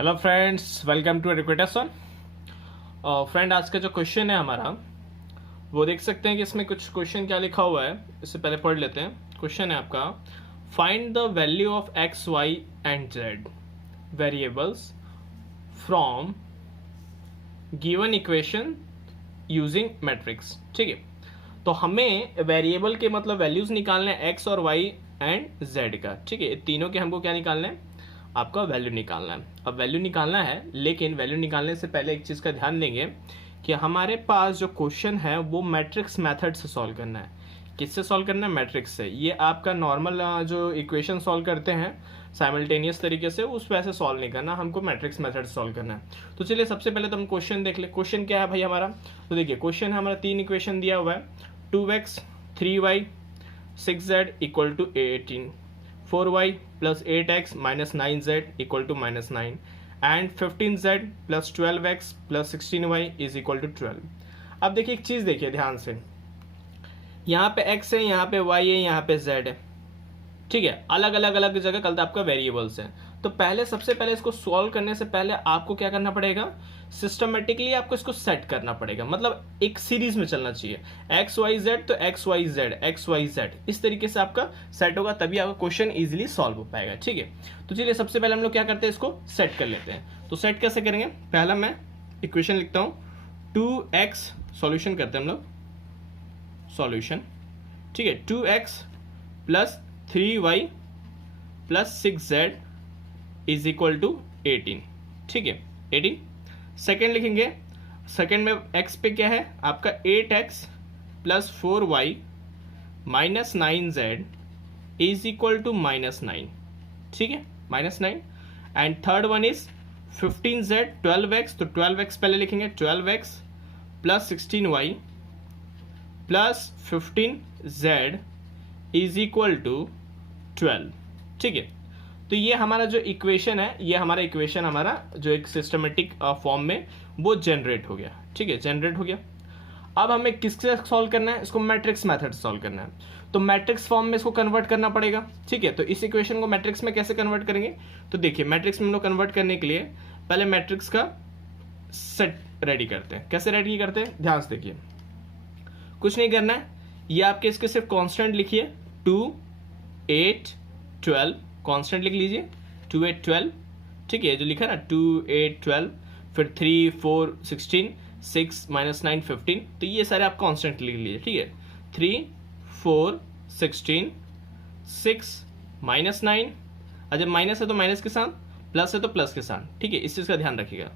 Hello friends, welcome to एडुकेटेशन। Friend, आज का जो क्वेश्चन है हमारा वो देख सकते हैं कि इसमें कुछ क्वेश्चन क्या लिखा हुआ है। इससे पहले पढ़ लेते हैं। क्वेश्चन है आपका, find the value of x y and z variables from given equation using matrix. ठीक है, तो हमें वेरिएबल के मतलब वैल्यूज निकालने हैं एक्स और वाई एंड जेड का। ठीक है, तीनों के हमको क्या निकालना है, आपका वैल्यू निकालना है। अब वैल्यू निकालना है, लेकिन वैल्यू निकालने से पहले एक चीज़ का ध्यान देंगे कि हमारे पास जो क्वेश्चन है वो मैट्रिक्स मेथड से सॉल्व करना है। किससे सॉल्व करना है? मैट्रिक्स से। ये आपका नॉर्मल जो इक्वेशन सॉल्व करते हैं साइमल्टेनियस तरीके से, उस वैसे सॉल्व नहीं करना, हमको मैट्रिक्स मेथड से सॉल्व करना है। तो चलिए सबसे पहले तो हम क्वेश्चन देख ले। क्वेश्चन क्या है भाई हमारा? तो देखिए, क्वेश्चन है हमारा, तीन इक्वेशन दिया हुआ है, 2x 3y 6z equal to 18, 4y plus 8x minus 9z equal to minus 9 and 15z plus 12x plus 16y is equal to 12। अब देखिए एक चीज़ देखिए ध्यान से, यहाँ पे x है, यहाँ पे y है, यहाँ पे z है। ठीक है, अलग अलग जगह कल आपका वेरिएबल्स है। तो पहले सबसे पहले इसको सॉल्व करने से पहले आपको क्या करना पड़ेगा, सिस्टमेटिकली आपको इसको सेट करना पड़ेगा। मतलब एक सीरीज में चलना चाहिए, एक्स वाई जेड तो x y z x y z, इस तरीके से आपका सेट होगा, तभी आपका क्वेश्चन इजीली सॉल्व हो पाएगा। ठीक है, तो चलिए सबसे पहले हम लोग क्या करते हैं, इसको सेट कर लेते हैं। तो सेट कैसे करेंगे? पहला मैं इक्वेशन लिखता हूँ, 2x सॉल्यूशन करते हैं हम लोग, सॉल्यूशन। ठीक है, 2x plus 3y plus 6z is equal to 18। ठीक है, 18। सेकेंड लिखेंगे, सेकेंड में x पे क्या है आपका, 8x plus 4y minus 9z is equal to minus 9। ठीक है, minus 9। And third one is 15z 12x, तो 12x पहले लिखेंगे, 12x plus 16y plus 15z is equal to 12। ठीक है, तो ये हमारा जो इक्वेशन है, ये हमारा इक्वेशन हमारा जो एक सिस्टमेटिक फॉर्म में वो जनरेट हो गया। ठीक है, जनरेट हो गया। अब हमें किससे सॉल्व करना है, इसको मैट्रिक्स मेथड से सॉल्व करना है। तो मैट्रिक्स फॉर्म में इसको कन्वर्ट करना पड़ेगा। ठीक है, तो इस इक्वेशन को मैट्रिक्स में कैसे कन्वर्ट करेंगे? तो देखिए, मैट्रिक्स में हम लोग कन्वर्ट करने के लिए पहले मैट्रिक्स का सेट रेडी करते हैं। कैसे रेडी करते हैं, ध्यान से देखिए। कुछ नहीं करना है, ये आपके इसके सिर्फ कांस्टेंट लिखिए, 2 8 12 कांस्टेंट लिख लीजिए, 2 8 12। ठीक है, जो लिखा ना 2 8 12, फिर 3 4 16 6 माइनस 9 15, तो ये सारे आप कांस्टेंट लिख लीजिए। ठीक है, 3 4 16 6 माइनस 9, और जब माइनस है तो माइनस के साथ, प्लस है तो प्लस के साथ। ठीक है, इस चीज़ का ध्यान रखिएगा।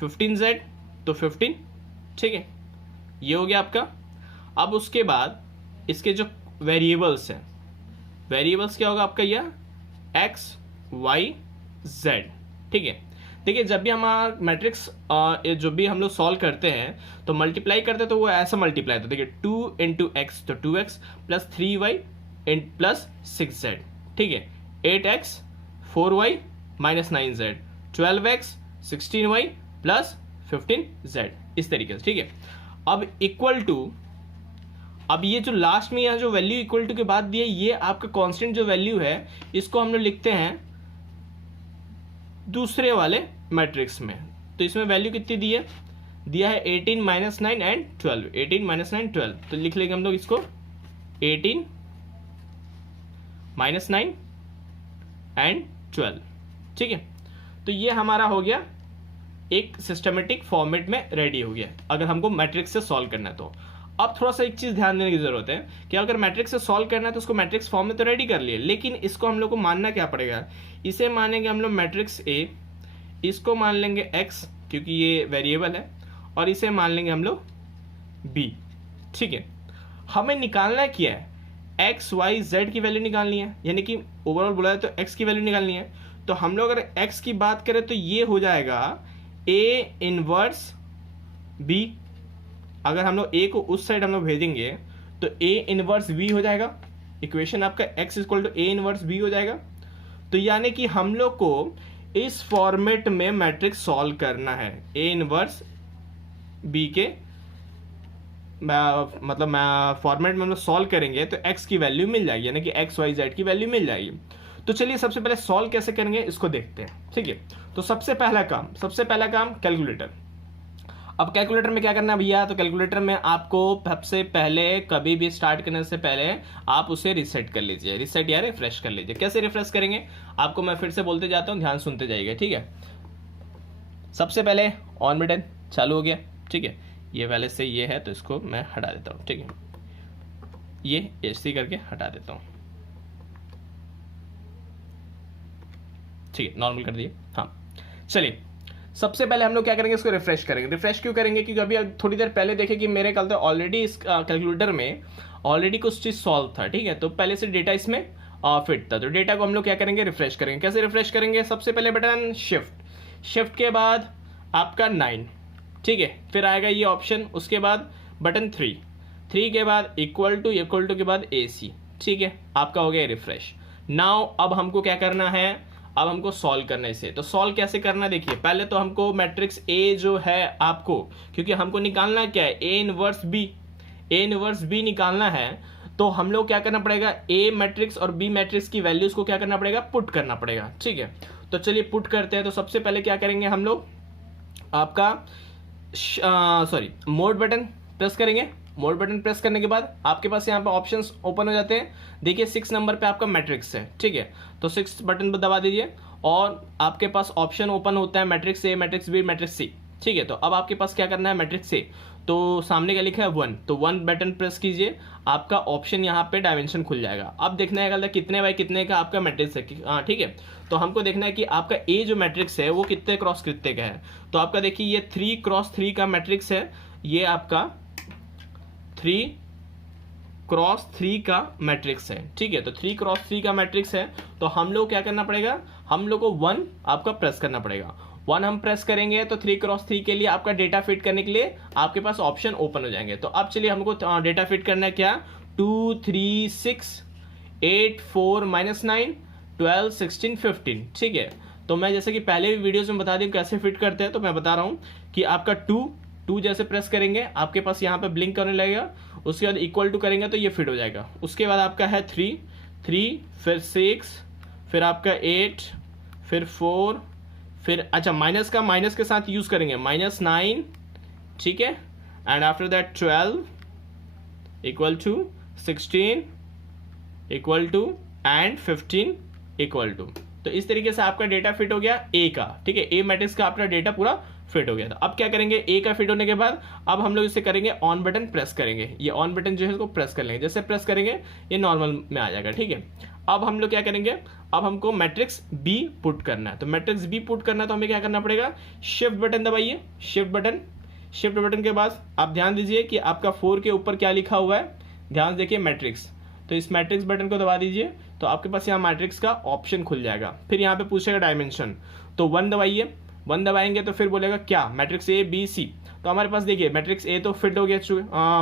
15z तो 15। ठीक है, ये हो गया आपका। अब उसके बाद इसके जो वेरिएबल्स हैं, वेरिएबल्स क्या होगा आपका, यह x y z। ठीक है, देखिए जब भी हमारा मैट्रिक्स जो भी हम लोग सॉल्व करते हैं तो मल्टीप्लाई करते हैं, तो वो ऐसा मल्टीप्लाई होता है। देखिए 2 इंटू एक्स तो 2x plus 3y plus 6z। ठीक है, 8x 4y minus 9z, 12x 16y plus 15z, इस तरीके से। ठीक है, अब इक्वल टू, अब ये जो लास्ट में यहाँ जो वैल्यू इक्वल टू के बाद दिए, ये आपका कांस्टेंट जो वैल्यू है, इसको हम लोग लिखते हैं दूसरे वाले मैट्रिक्स में। तो इसमें वैल्यू कितनी दी है, दिया है 18 माइनस 9 एंड 12, 18 माइनस 9 12, तो लिख लेंगे हम लोग इसको 18 माइनस 9 एंड 12। ठीक है, तो ये हमारा हो गया एक सिस्टमेटिक फॉर्मेट में रेडी हो गया, अगर हमको मैट्रिक्स से सॉल्व करना है तो। अब थोड़ा सा एक चीज ध्यान देने की जरूरत है कि अगर मैट्रिक्स से सॉल्व करना है तो उसको मैट्रिक्स फॉर्म में तो रेडी कर लिए, लेकिन इसको हम लोग को मानना क्या पड़ेगा, इसे मानेंगे हम लोग मैट्रिक्स ए, इसको मान लेंगे x क्योंकि ये वेरिएबल है, और इसे मान लेंगे हम लोग b। ठीक है, हमें निकालना क्या है, x y z की वैल्यू निकालनी है, यानी कि ओवरऑल बोला है तो x की वैल्यू निकालनी है। तो हम लोग अगर x की बात करें तो ये हो जाएगा a इनवर्स b। अगर हम लोग ए को उस साइड हम लोग भेजेंगे तो ए इनवर्स बी हो जाएगा। इक्वेशन आपका x equal to A inverse B हो जाएगा। तो यानी कि हम लोग को इस फॉर्मेट में मैट्रिक्स सॉल्व करना है, ए इनवर्स बी के मतलब फॉर्मेट में हम लोग सॉल्व करेंगे तो x की वैल्यू मिल जाएगी, यानी कि x y z की वैल्यू मिल जाएगी। तो चलिए सबसे पहले सॉल्व कैसे करेंगे इसको देखते हैं, ठीक है। तो सबसे पहला काम कैलकुलेटर। अब कैलकुलेटर में क्या करना है भैया, तो कैलकुलेटर में आपको सबसे पहले कभी भी स्टार्ट करने से पहले आप उसे रिसेट कर लीजिए, रिसेट या रिफ्रेश कर लीजिए। कैसे रिफ्रेश करेंगे आपको मैं फिर से बोलते जाता हूं, ध्यान सुनते जाइएगा, ठीक है। सबसे पहले ऑन बटन चालू हो गया, ठीक है। ये पहले से ये है तो इसको मैं हटा देता हूं, ठीक है। ये ऐसे करके हटा देता हूं, ठीक है, नॉर्मल कर दिए। हाँ चलिए सबसे पहले हम लोग क्या करेंगे, इसको रिफ्रेश करेंगे। रिफ्रेश क्यों करेंगे, क्योंकि अभी थोड़ी देर पहले देखे कि मेरे ख्याल से ऑलरेडी इस कैलकुलेटर में ऑलरेडी कुछ चीज सॉल्व था, ठीक है। तो पहले से डेटा इसमें फिट था, तो डेटा को हम लोग क्या करेंगे, रिफ्रेश करेंगे। कैसे रिफ्रेश करेंगे, सबसे पहले बटन शिफ्ट के बाद आपका 9, ठीक है, फिर आएगा ये ऑप्शन, उसके बाद बटन 3 के बाद इक्वल टू के बाद AC, ठीक है, आपका हो गया रिफ्रेश। नाउ अब हमको क्या करना है, अब हमको सॉल्व करना है इसे। तो सॉल्व कैसे करना, देखिए पहले तो हमको मैट्रिक्स A जो है आपको, क्योंकि हमको निकालना क्या है, A इनवर्स B निकालना है, तो हम लोग क्या करना पड़ेगा, A मैट्रिक्स और B मैट्रिक्स की वैल्यूज को क्या करना पड़ेगा, पुट करना पड़ेगा, ठीक है। तो चलिए पुट करते हैं। तो सबसे पहले क्या करेंगे हम लोग, आपका मोड बटन प्रेस करेंगे। मोड बटन प्रेस करने के बाद आपके पास यहाँ पे ऑप्शंस ओपन हो जाते हैं। देखिए 6 नंबर पे आपका मैट्रिक्स है, ठीक है, तो 6 बटन पर दबा दीजिए और आपके पास ऑप्शन ओपन होता है matrix A, matrix B, matrix C, ठीक है। तो अब आपके पास क्या करना है, मैट्रिक्स A, तो सामने क्या लिखा है 1, तो 1 बटन प्रेस कीजिए, आपका ऑप्शन यहाँ पे डायमेंशन खुल जाएगा। अब देखना है कितने बाय कितने का आपका मैट्रिक्स है, हाँ ठीक है। तो हमको देखना है कि आपका A जो मैट्रिक्स है वो कितने क्रॉस कितने का है। तो आपका देखिए ये 3x3 का मैट्रिक्स है, ये आपका 3x3 का मैट्रिक्स है, ठीक है। तो 3x3 का मैट्रिक्स है, तो हम लोग क्या करना पड़ेगा, हम लोग को 1 आपका प्रेस करना पड़ेगा। 1 हम प्रेस करेंगे तो 3x3 के लिए आपका डेटा फिट करने के लिए आपके पास ऑप्शन ओपन हो जाएंगे। तो अब चलिए हमको डेटा फिट करना है क्या, 2 3 6 8 4 -9 12 16 15, ठीक है। तो मैं जैसे कि पहले भी वीडियोस में बता दी कैसे फिट करते हैं, तो मैं बता रहा हूं कि आपका 2 जैसे प्रेस करेंगे आपके पास यहाँ पे ब्लिंक करने लगेगा, उसके बाद इक्वल टू करेंगे तो ये फिट हो जाएगा। उसके बाद आपका है 3 फिर 6 फिर आपका 8 फिर 4 फिर अच्छा माइनस के साथ यूज करेंगे -9, ठीक है, and after that 12 equal to 16 equal to and 15 equal to. तो इस तरीके से आपका डेटा फिट हो गया A का, ठीक है, A मैट्रिक्स का आपका डेटा पूरा फिट हो गया था। अब क्या करेंगे, A का फिट होने के बाद अब हम लोग इसे करेंगे ऑन बटन प्रेस करेंगे। ये ऑन बटन जो है इसको प्रेस कर लेंगे, जैसे प्रेस करेंगे ये नॉर्मल में आ जाएगा, ठीक है। अब हम लोग क्या करेंगे, अब हमको मैट्रिक्स B पुट करना है। तो मैट्रिक्स B पुट करना है तो हमें क्या करना पड़ेगा, शिफ्ट बटन दबाइए, शिफ्ट बटन के बाद आप ध्यान दीजिए कि आपका 4 के ऊपर क्या लिखा हुआ है, ध्यान देखिए मैट्रिक्स। तो इस मैट्रिक्स बटन को दबा दीजिए तो आपके पास यहाँ मैट्रिक्स का ऑप्शन खुल जाएगा। फिर यहाँ पे पूछेगा डायमेंशन, तो 1 दबाइए, 1 दबाएंगे तो फिर बोलेगा क्या, मैट्रिक्स A B C। तो हमारे पास देखिए मैट्रिक्स A तो फिट हो गया,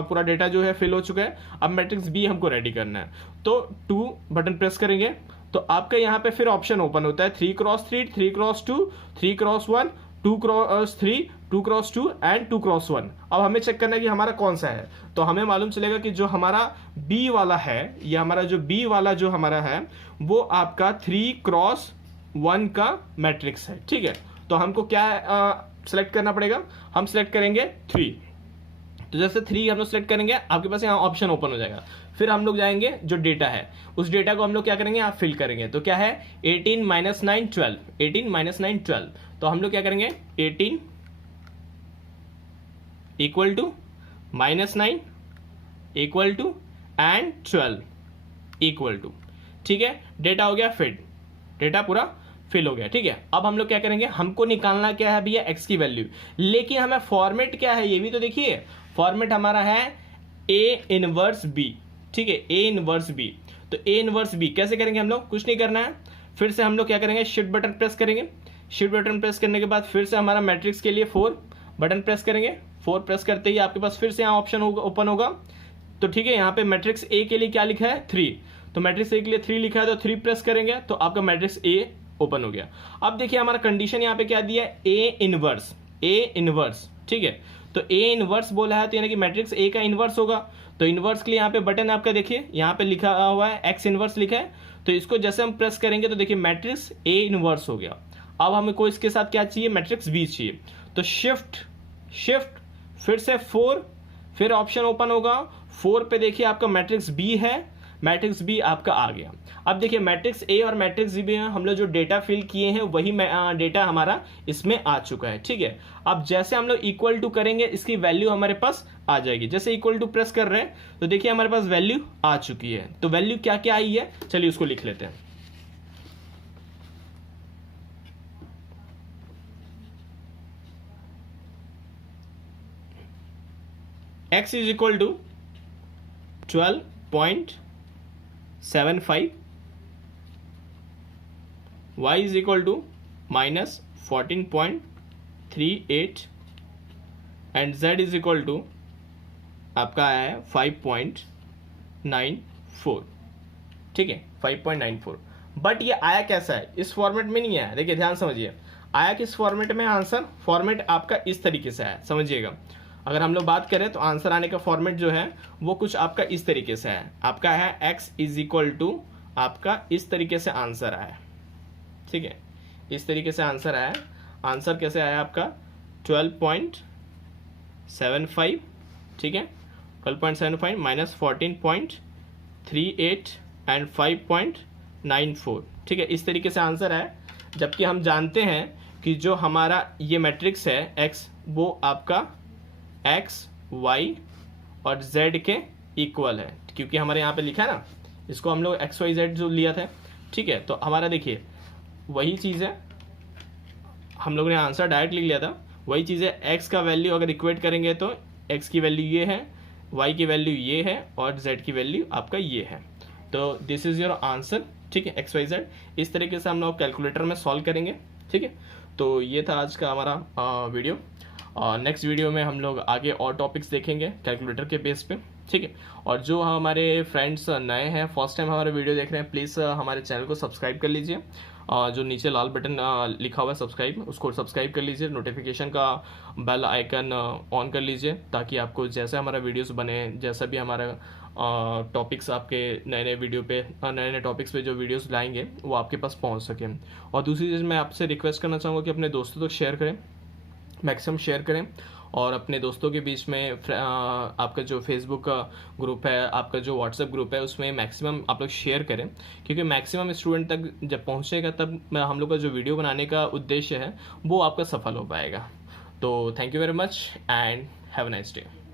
पूरा डेटा जो है फिल हो चुका है। अब मैट्रिक्स B हमको रेडी करना है, तो 2 बटन प्रेस करेंगे तो आपका यहाँ पे फिर ऑप्शन ओपन होता है 3x3 3x2 3x1 2x3 2x2 and 2x1। अब हमें चेक करना है कि हमारा कौन सा है। तो हमें मालूम चलेगा कि जो हमारा B वाला है, ये हमारा जो B वाला जो हमारा है वो आपका 3x1 का मैट्रिक्स है, ठीक है। तो हमको क्या सेलेक्ट करना पड़ेगा, हम सेलेक्ट करेंगे 3। तो जैसे 3 हम लोग सेलेक्ट करेंगे आपके पास यहाँ ऑप्शन ओपन हो जाएगा। फिर हम लोग जाएंगे जो डेटा है उस डेटा को हम लोग क्या करेंगे, आप फिल करेंगे। तो क्या है 18 - 9 12, 18 - 9 12। तो हम लोग क्या करेंगे 18 equal to -9 equal to and 12 equal to, ठीक है। डेटा हो गया फिट, डेटा पूरा फिल हो गया, ठीक है। अब हम लोग क्या करेंगे, हमको निकालना क्या है भैया, x की वैल्यू, लेकिन हमें फॉर्मेट क्या है ये भी तो देखिए। फॉर्मेट हमारा है A इनवर्स B, ठीक है, A इनवर्स B। तो A इनवर्स B कैसे करेंगे, हम लोग कुछ नहीं करना है, फिर से हम लोग क्या करेंगे, शिफ्ट बटन प्रेस करेंगे। शिफ्ट बटन प्रेस करने के बाद फिर से हमारा मैट्रिक्स के लिए 4 बटन प्रेस करेंगे। 4 प्रेस करते ही आपके पास फिर से यहाँ ऑप्शन ओपन होगा। तो ठीक है, यहाँ पे मैट्रिक्स A के लिए क्या लिखा है 3, तो मैट्रिक्स A के लिए 3 लिखा है, तो 3 प्रेस करेंगे तो आपका मैट्रिक्स A ओपन हो गया। अब देखिए हमारा कंडीशन यहाँ पे क्या दिया है, A इनवर्स, ठीक है। तो A इनवर्स बोला है तो यानी कि मैट्रिक्स A का इनवर्स होगा। तो इन्वर्स के लिए यहाँ पे बटन आपका देखिए यहाँ पे लिखा हुआ है एक्स इन्वर्स लिखा है, तो इसको जैसे हम प्रेस करेंगे तो देखिए मैट्रिक्स ए इन्वर्स हो गया। अब हमें को इसके साथ क्या चाहिए, मैट्रिक्स बी चाहिए। तो शिफ्ट शिफ्ट फिर से 4, फिर ऑप्शन ओपन होगा 4 पे देखिए आपका मैट्रिक्स बी है, मैट्रिक्स बी आपका आ गया। अब देखिए मैट्रिक्स ए और मैट्रिक्स बी में हम लोग जो डेटा फिल किए हैं वही डेटा हमारा इसमें आ चुका है, ठीक है। अब जैसे हम लोग इक्वल टू करेंगे इसकी वैल्यू हमारे पास आ जाएगी। जैसे इक्वल टू प्रेस कर रहे हैं तो देखिए हमारे पास वैल्यू आ चुकी है। तो वैल्यू क्या क्या आई है, चलिए उसको लिख लेते हैं। x is equal to 12.75, y is equal to -14.38 and z is equal to आपका आया है 5.94, ठीक है 5.94। बट ये आया कैसा है, इस फॉर्मेट में नहीं आया। देखिए ध्यान समझिए, आया किस फॉर्मेट में, आंसर फॉर्मेट आपका इस तरीके से आया, समझिएगा। अगर हम लोग बात करें तो आंसर आने का फॉर्मेट जो है वो कुछ आपका इस तरीके से है, आपका है x इज इक्वल टू आपका इस तरीके से आंसर आया, ठीक है, इस तरीके से आंसर आया। आंसर कैसे आया आपका 12.75, ठीक है 12.75 माइनस 14.38 एंड 5.94, ठीक है, इस तरीके से आंसर है। जबकि हम जानते हैं कि जो हमारा ये मैट्रिक्स है x वो आपका x y और z के इक्वल है, क्योंकि हमारे यहाँ पे लिखा है ना, इसको हम लोग x y z जो लिया था, ठीक है। तो हमारा देखिए वही चीज़ है, हम लोग ने आंसर डायरेक्ट लिख लिया था, वही चीज़ है। x का वैल्यू अगर इक्वेट करेंगे तो x की वैल्यू ये है, y की वैल्यू ये है और z की वैल्यू आपका ये है। तो दिस इज़ योर आंसर, ठीक है x y z। इस तरीके से हम लोग कैलकुलेटर में सॉल्व करेंगे, ठीक है। तो ये था आज का हमारा वीडियो। नेक्स्ट वीडियो में हम लोग आगे और टॉपिक्स देखेंगे कैलकुलेटर के बेस पे, ठीक है। और जो हमारे फ्रेंड्स नए हैं, फर्स्ट टाइम हमारे वीडियो देख रहे हैं, प्लीज़ हमारे चैनल को सब्सक्राइब कर लीजिए। जो नीचे लाल बटन लिखा हुआ है सब्सक्राइब, उसको सब्सक्राइब कर लीजिए। नोटिफिकेशन का बेल आइकन ऑन कर लीजिए, ताकि आपको जैसे हमारा वीडियोस बने, जैसा भी हमारा टॉपिक्स आपके नए नए वीडियो पे नए नए टॉपिक्स पे जो वीडियोस लाएंगे वो आपके पास पहुंच सकें। और दूसरी चीज़ मैं आपसे रिक्वेस्ट करना चाहूँगा कि अपने दोस्तों तक शेयर करें, मैक्सिमम शेयर करें। और अपने दोस्तों के बीच में आपका जो फेसबुक का ग्रुप है, आपका जो व्हाट्सएप ग्रुप है, उसमें मैक्सिमम आप लोग शेयर करें, क्योंकि मैक्सिमम स्टूडेंट तक जब पहुंचेगा तब हम लोग का जो वीडियो बनाने का उद्देश्य है वो आपका सफल हो पाएगा। तो thank you very much and have a nice day.